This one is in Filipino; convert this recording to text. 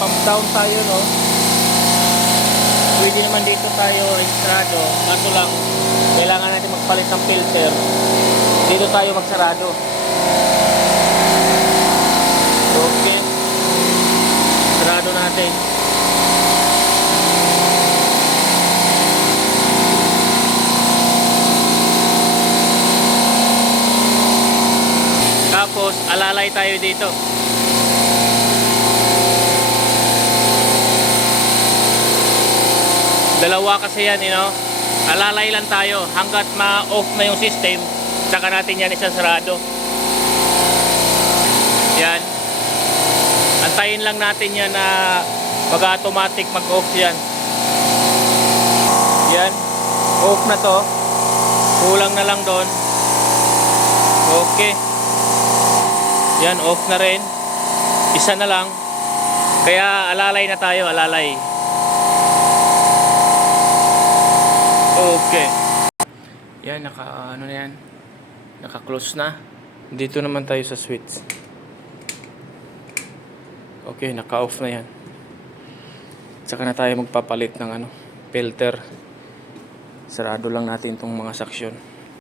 pump down tayo, no? Pwede naman dito tayo registrado. Kaso lang, kailangan natin magpalit ng filter. Dito tayo magsarado. Okay. Sarado natin. Tapos, alalay tayo dito. Dalawa kasi yan, you know? Alalay lang tayo hanggat ma-off na yung system, saka natin yan isasarado. Yan. Antayin lang natin yan na mag-automatic mag-off yan. Yan. Off na to. Kulang na lang doon. Okay. Yan, off na rin. Isa na lang. Kaya alalay na tayo, alalay. Okay. Yan, ano na yan. Naka-close na. Dito naman tayo sa switch. Okay, naka-off na yan. Saka na tayo magpapalit ng filter. Sarado lang natin itong mga saksyon.